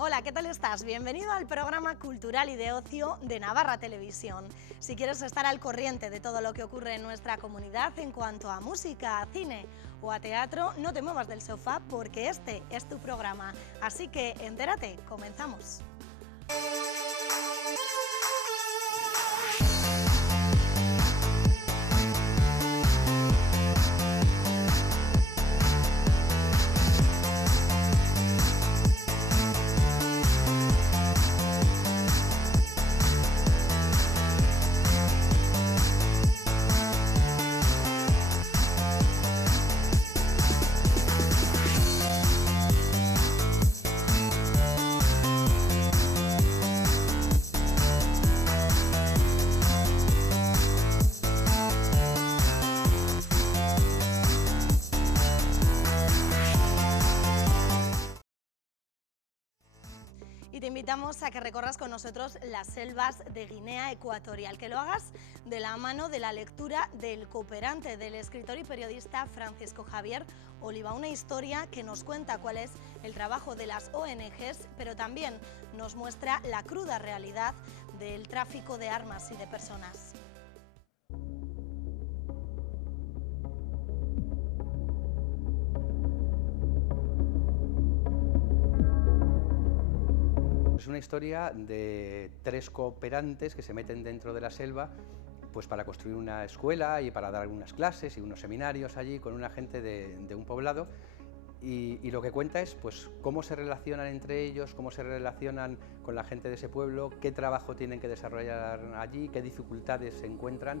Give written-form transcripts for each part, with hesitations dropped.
Hola, ¿qué tal estás? Bienvenido al programa cultural y de ocio de Navarra Televisión. Si quieres estar al corriente de todo lo que ocurre en nuestra comunidad en cuanto a música, a cine o a teatro, no te muevas del sofá porque este es tu programa. Así que entérate, comenzamos. Y te invitamos a que recorras con nosotros las selvas de Guinea Ecuatorial, que lo hagas de la mano de la lectura del Cooperante, del escritor y periodista Francisco Javier Oliva, una historia que nos cuenta cuál es el trabajo de las ONGs, pero también nos muestra la cruda realidad del tráfico de armas y de personas. Es una historia de tres cooperantes que se meten dentro de la selva pues para construir una escuela y para dar algunas clases y unos seminarios allí con una gente de un poblado y lo que cuenta es pues cómo se relacionan entre ellos, cómo se relacionan con la gente de ese pueblo, qué trabajo tienen que desarrollar allí, qué dificultades se encuentran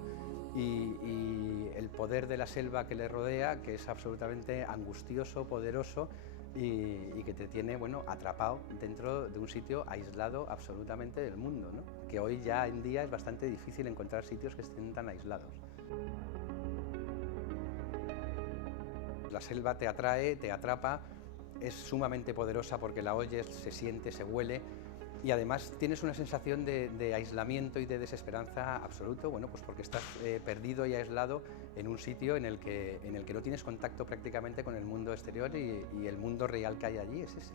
y el poder de la selva que les rodea, que es absolutamente angustioso, poderoso y que te tiene bueno, atrapado dentro de un sitio aislado absolutamente del mundo, ¿no? Que hoy ya en día es bastante difícil encontrar sitios que estén tan aislados. La selva te atrae, te atrapa, es sumamente poderosa porque la oyes, se siente, se huele y además tienes una sensación de aislamiento y de desesperanza absoluto, bueno, pues porque estás perdido y aislado en un sitio en el que no tienes contacto prácticamente con el mundo exterior y el mundo real que hay allí es ese.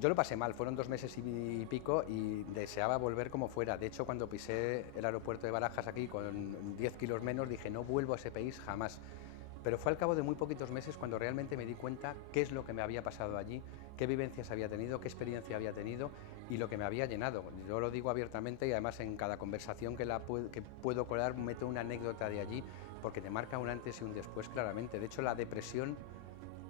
Yo lo pasé mal, fueron 2 meses y pico y deseaba volver como fuera. De hecho, cuando pisé el aeropuerto de Barajas aquí con 10 kilos menos, dije no vuelvo a ese país jamás. Pero fue al cabo de muy poquitos meses cuando realmente me di cuenta qué es lo que me había pasado allí, qué vivencias había tenido, qué experiencia había tenido y lo que me había llenado. Yo lo digo abiertamente y además en cada conversación que puedo colar meto una anécdota de allí porque te marca un antes y un después claramente. De hecho, la depresión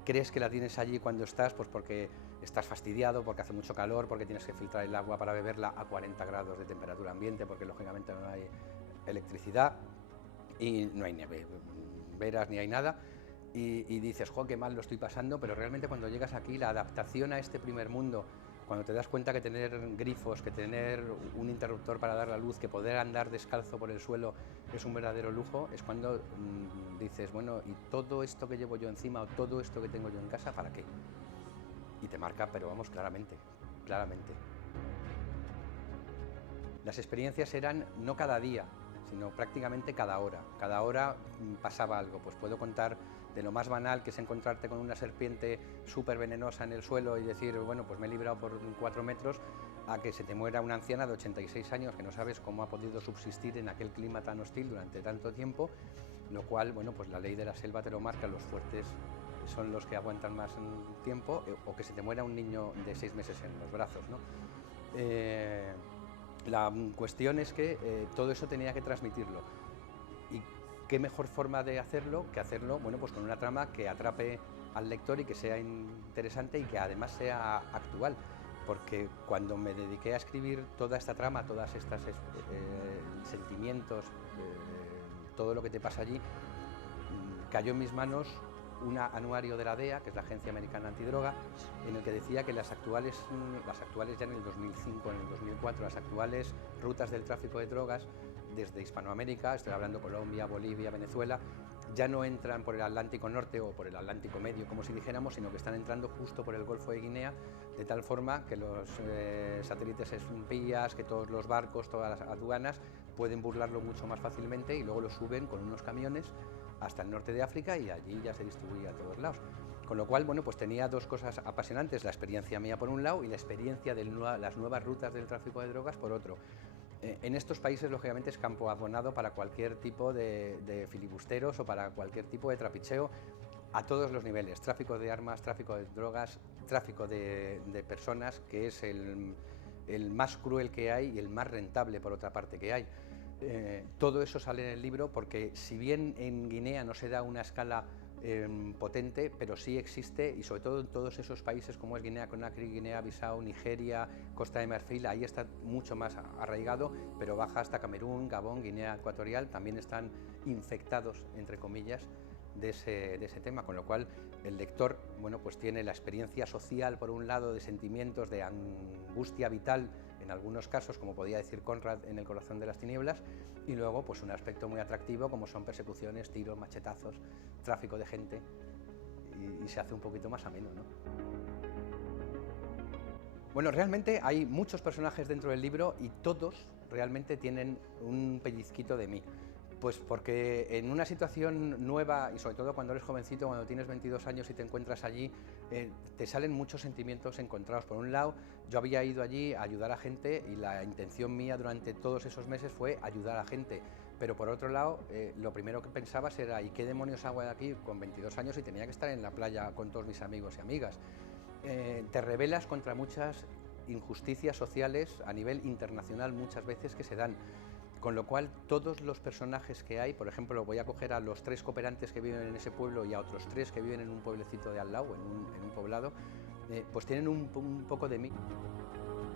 crees que la tienes allí cuando estás, pues porque estás fastidiado, porque hace mucho calor, porque tienes que filtrar el agua para beberla a 40 grados de temperatura ambiente, porque lógicamente no hay electricidad y no hay neveras ni hay nada. Y dices, jo, qué mal lo estoy pasando, pero realmente cuando llegas aquí, la adaptación a este primer mundo, cuando te das cuenta que tener grifos, que tener un interruptor para dar la luz, que poder andar descalzo por el suelo es un verdadero lujo, es cuando dices, bueno, ¿y todo esto que llevo yo encima o todo esto que tengo yo en casa, para qué? Y te marca, pero vamos, claramente, claramente. Las experiencias eran no cada día, sino prácticamente cada hora. Cada hora pasaba algo. Pues puedo contar de lo más banal, que es encontrarte con una serpiente súper venenosa en el suelo y decir, bueno, pues me he librado por 4 metros, a que se te muera una anciana de 86 años que no sabes cómo ha podido subsistir en aquel clima tan hostil durante tanto tiempo, lo cual, bueno, pues la ley de la selva te lo marca, los fuertes son los que aguantan más tiempo, o que se te muera un niño de 6 meses en los brazos, ¿no? La cuestión es que todo eso tenía que transmitirlo. ¿Y qué mejor forma de hacerlo que hacerlo, bueno, pues con una trama que atrape al lector y que sea interesante y que además sea actual? Porque cuando me dediqué a escribir toda esta trama, todas estas sentimientos, todo lo que te pasa allí, cayó en mis manos un anuario de la DEA, que es la Agencia Americana Antidroga, en el que decía que las actuales ya en el 2005, en el 2004, las actuales rutas del tráfico de drogas desde Hispanoamérica, estoy hablando Colombia, Bolivia, Venezuela, ya no entran por el Atlántico Norte o por el Atlántico Medio, como si dijéramos, sino que están entrando justo por el Golfo de Guinea, de tal forma que los satélites espías, que todos los barcos, todas las aduanas pueden burlarlo mucho más fácilmente y luego lo suben con unos camiones hasta el norte de África y allí ya se distribuía a todos lados. Con lo cual, bueno, pues tenía dos cosas apasionantes, la experiencia mía por un lado y la experiencia de las nuevas rutas del tráfico de drogas por otro. En estos países, lógicamente, es campo abonado para cualquier tipo de filibusteros o para cualquier tipo de trapicheo a todos los niveles, tráfico de armas, tráfico de drogas, tráfico de personas, que es el más cruel que hay y el más rentable, por otra parte, que hay. Todo eso sale en el libro porque, si bien en Guinea no se da una escala potente, pero sí existe, y sobre todo en todos esos países como es Guinea-Conakry, Guinea-Bissau, Nigeria, Costa de Marfil, ahí está mucho más arraigado, pero baja hasta Camerún, Gabón, Guinea Ecuatorial, también están infectados, entre comillas, de ese tema, con lo cual el lector, bueno, pues tiene la experiencia social, por un lado, de sentimientos de angustia vital, en algunos casos, como podía decir Conrad en El corazón de las tinieblas, y luego pues un aspecto muy atractivo como son persecuciones, tiros, machetazos, tráfico de gente, y se hace un poquito más ameno, ¿no? Bueno, realmente hay muchos personajes dentro del libro y todos realmente tienen un pellizquito de mí. Pues porque en una situación nueva, y sobre todo cuando eres jovencito, cuando tienes 22 años y te encuentras allí, te salen muchos sentimientos encontrados. Por un lado, yo había ido allí a ayudar a gente y la intención mía durante todos esos meses fue ayudar a gente. Pero por otro lado, lo primero que pensabas era: ¿y qué demonios hago de aquí con 22 años y tenía que estar en la playa con todos mis amigos y amigas? Te rebelas contra muchas injusticias sociales a nivel internacional muchas veces que se dan. Con lo cual, todos los personajes que hay, por ejemplo, voy a coger a los 3 cooperantes que viven en ese pueblo y a otros 3 que viven en un pueblecito de al lado, en un poblado, pues tienen un poco de mí.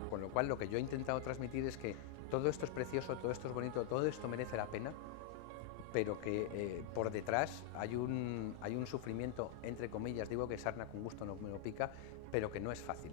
Con lo cual, lo que yo he intentado transmitir es que todo esto es precioso, todo esto es bonito, todo esto merece la pena, pero que por detrás hay un sufrimiento, entre comillas, digo que sarna con gusto no me lo pica, pero que no es fácil.